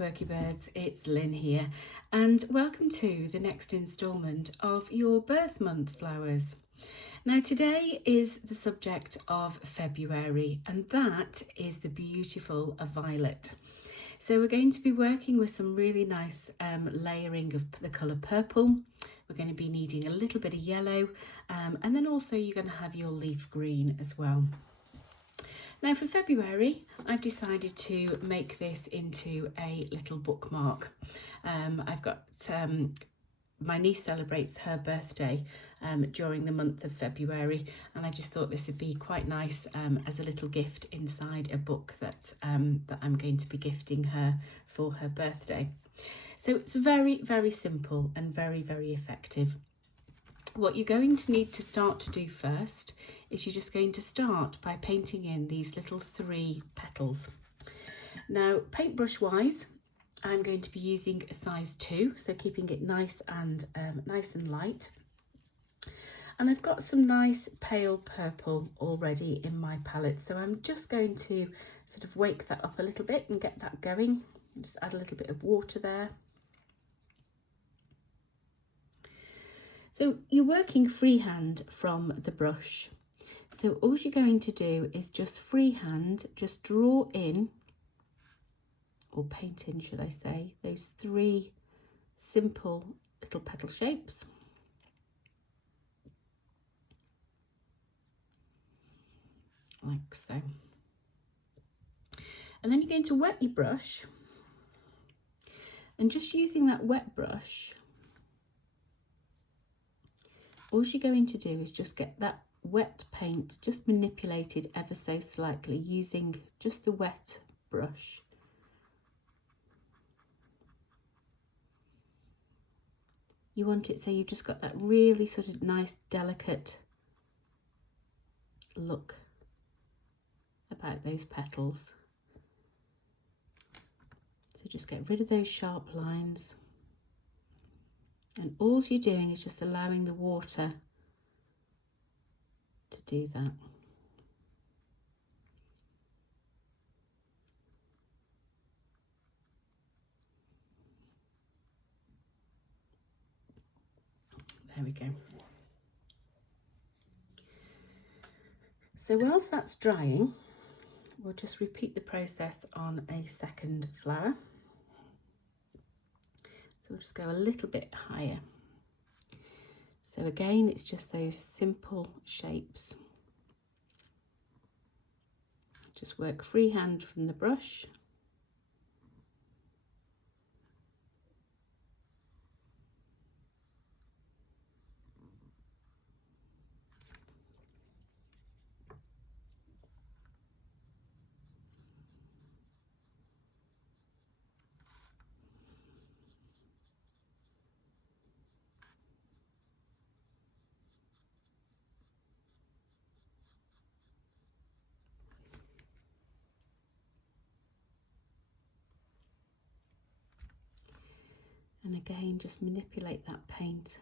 Quirky Birds, it's Lynn here, and welcome to the next instalment of your birth month flowers. Now today is the subject of February, and that is the beautiful violet. So we're going to be working with some really nice layering of the colour purple. We're going to be needing a little bit of yellow, and then also you're going to have your leaf green as well. Now for February, I've decided to make this into a little bookmark. I've got, my niece celebrates her birthday during the month of February, and I just thought this would be quite nice as a little gift inside a book that I'm going to be gifting her for her birthday. So it's very, very simple and very, very effective. What you're going to need to start to do first is you're just going to start by painting in these little 3 petals. Now, paintbrush wise, I'm going to be using a size 2, so keeping it nice and light. And I've got some nice pale purple already in my palette, so I'm just going to sort of wake that up a little bit and get that going. Just add a little bit of water there. So you're working freehand from the brush. So all you're going to do is just freehand, just draw in, or paint in should I say, those 3 simple little petal shapes. Like so. And then you're going to wet your brush, and just using that wet brush, all you're going to do is just get that wet paint just manipulated ever so slightly using just the wet brush. You want it so you've just got that really sort of nice delicate look about those petals. So just get rid of those sharp lines. And all you're doing is just allowing the water to do that. There we go. So whilst that's drying, we'll just repeat the process on a second flower. So we'll just go a little bit higher. So again, it's just those simple shapes. Just work freehand from the brush. And again, just manipulate that paint.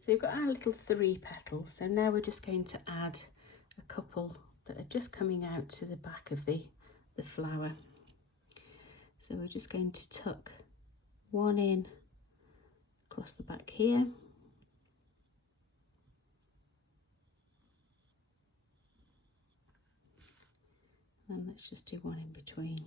So we've got our little 3 petals. So now we're just going to add a couple that are just coming out to the back of the flower. So we're just going to tuck one in across the back here. And let's just do one in between.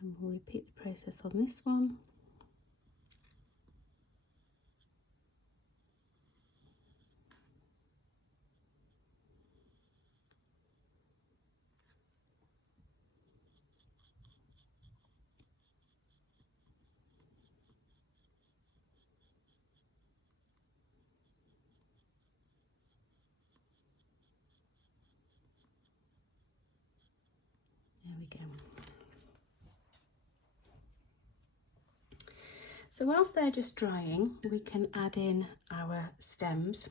And we'll repeat the process on this one. go. So whilst they're just drying, we can add in our stems.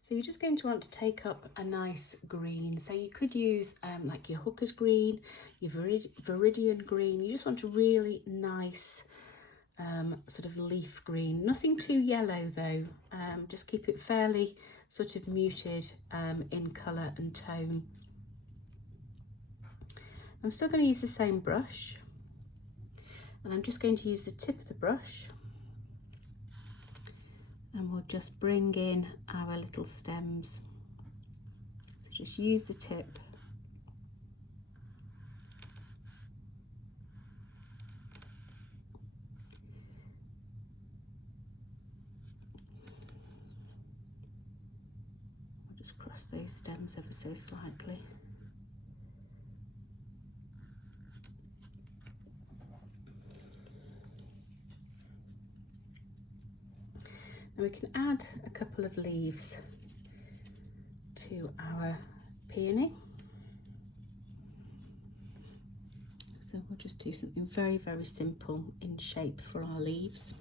So you're just going to want to take up a nice green. So you could use like your hooker's green, your viridian green. You just want a really nice sort of leaf green. Nothing too yellow though. Just keep it fairly sort of muted in colour and tone. I'm still going to use the same brush, and I'm just going to use the tip of the brush, and we'll just bring in our little stems. So just use the tip. I'll just cross those stems ever so slightly. Now we can add a couple of leaves to our peony. So we'll just do something very, very simple in shape for our leaves.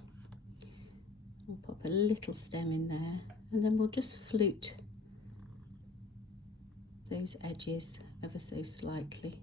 We'll pop a little stem in there, and then we'll just flute those edges ever so slightly.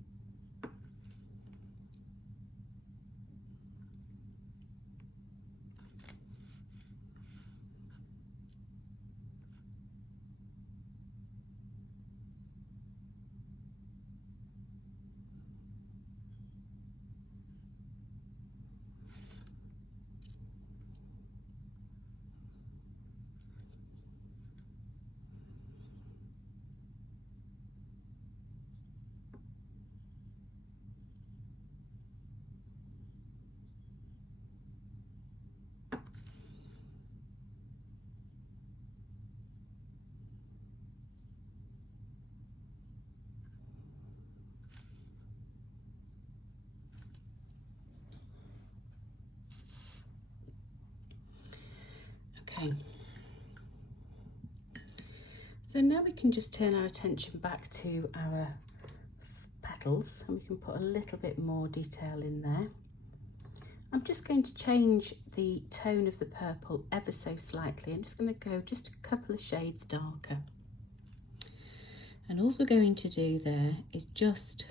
Okay, so now we can just turn our attention back to our petals, and we can put a little bit more detail in there. I'm just going to change the tone of the purple ever so slightly. I'm just going to go just a couple of shades darker. And all we're going to do there is just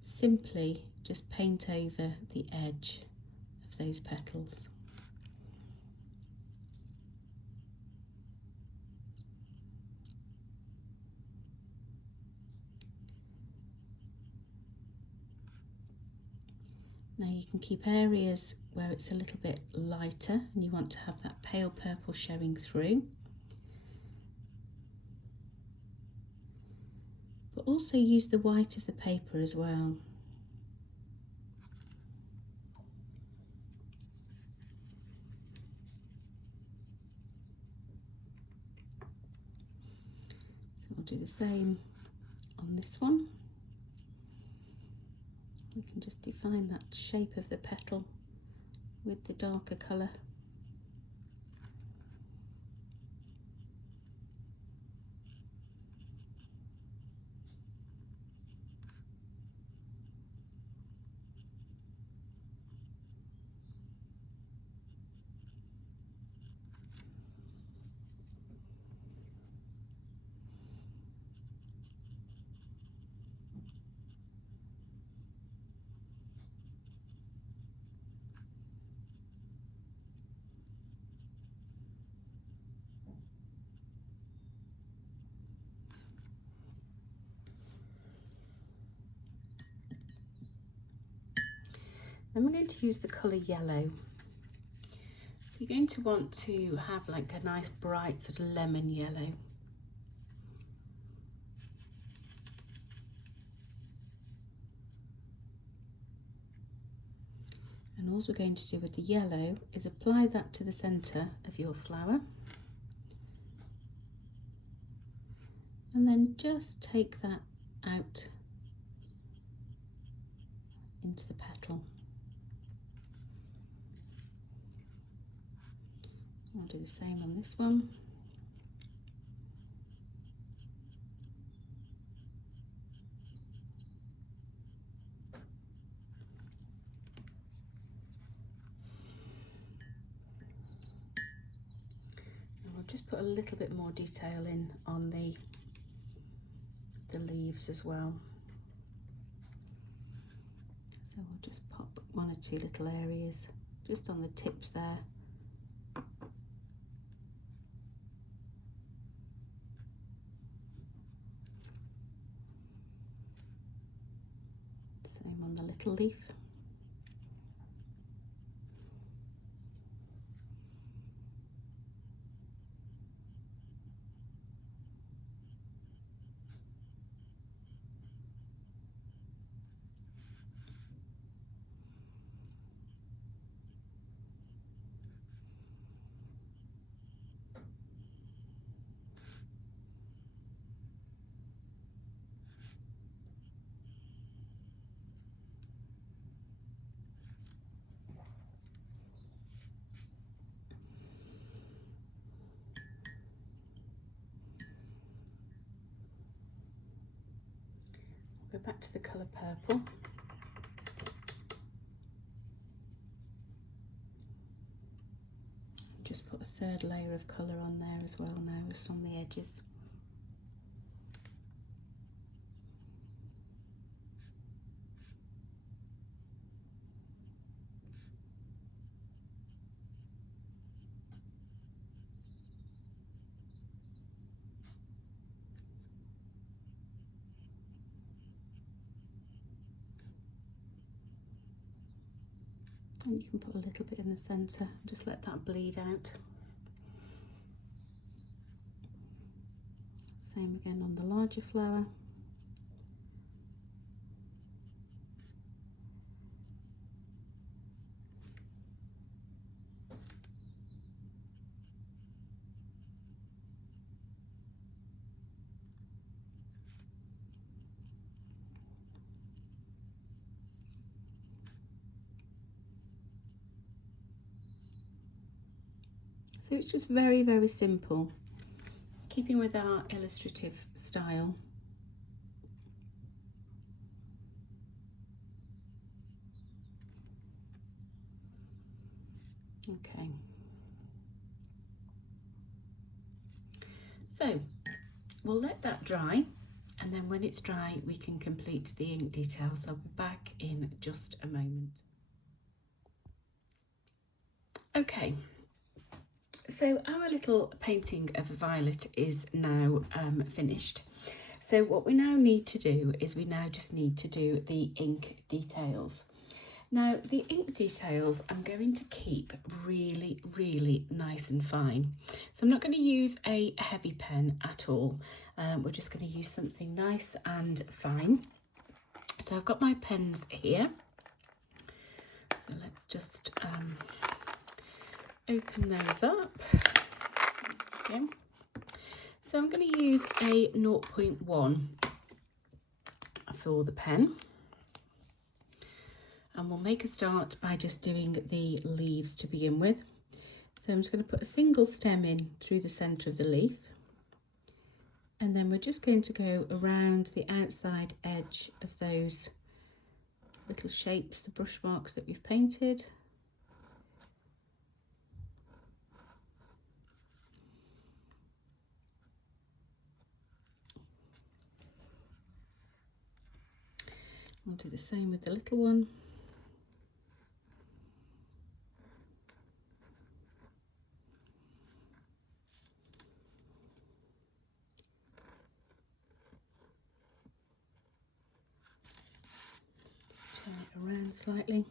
simply just paint over the edge of those petals. Now you can keep areas where it's a little bit lighter and you want to have that pale purple showing through. But also use the white of the paper as well. So we'll do the same on this one. We can just define that shape of the petal with the darker colour. Then we're going to use the colour yellow. So you're going to want to have like a nice bright sort of lemon yellow. And all we're going to do with the yellow is apply that to the centre of your flower. And then just take that out into the petal. I'll do the same on this one. I'll just put a little bit more detail in on the leaves as well. So we'll just pop 1 or 2 little areas just on the tips there. Same on the little leaf. Go back to the colour purple. Just put a 3rd layer of colour on there as well now, just on the edges. And you can put a little bit in the centre, just let that bleed out. Same again on the larger flower. So it's just very, very simple, keeping with our illustrative style. Okay. So we'll let that dry, and then when it's dry we can complete the ink details. I'll be back in just a moment. Okay. So our little painting of a violet is now finished. So what we now need to do is we now just need to do the ink details. Now the ink details I'm going to keep really, really nice and fine. So I'm not going to use a heavy pen at all. We're just going to use something nice and fine. So I've got my pens here. So let's just open those up. Okay. So I'm going to use a 0.1 for the pen, and we'll make a start by just doing the leaves to begin with. So I'm just going to put a single stem in through the centre of the leaf, and then we're just going to go around the outside edge of those little shapes, the brush marks that we've painted. I'll do the same with the little one. Turn it around slightly.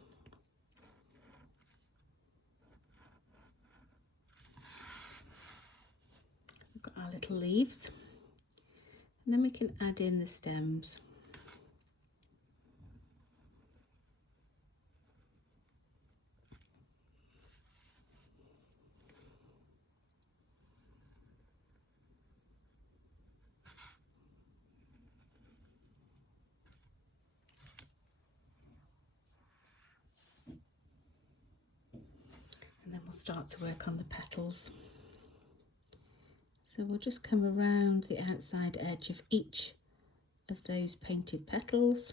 We've got our little leaves, and then we can add in the stems. And then we'll start to work on the petals. So we'll just come around the outside edge of each of those painted petals.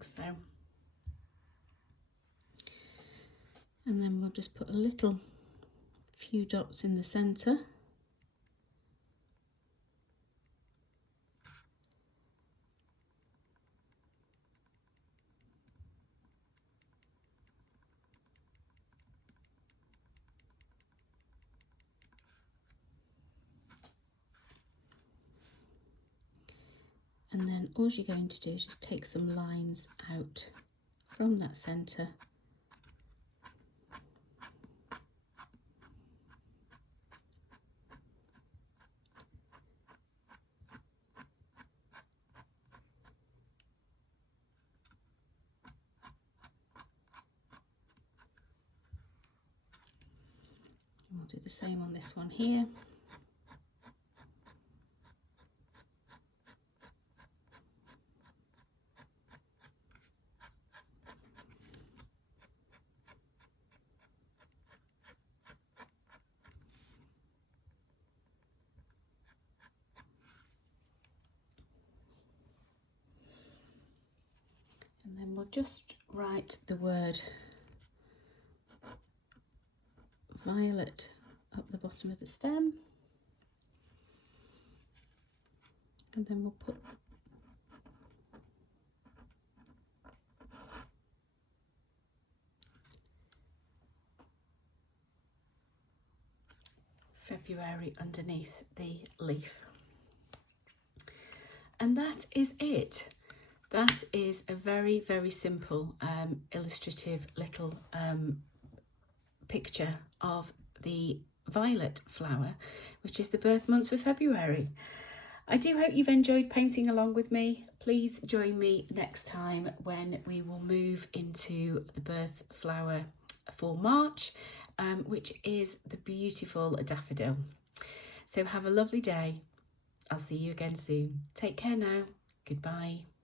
So, and then we'll just put a little few dots in the centre. And then all you're going to do is just take some lines out from that centre. And we'll do the same on this one here. And then we'll just write the word violet up the bottom of the stem. And then we'll put February underneath the leaf. And that is it. That is a very, very simple illustrative little picture of the violet flower, which is the birth month for February. I do hope you've enjoyed painting along with me. Please join me next time when we will move into the birth flower for March, which is the beautiful daffodil. So have a lovely day. I'll see you again soon. Take care now. Goodbye.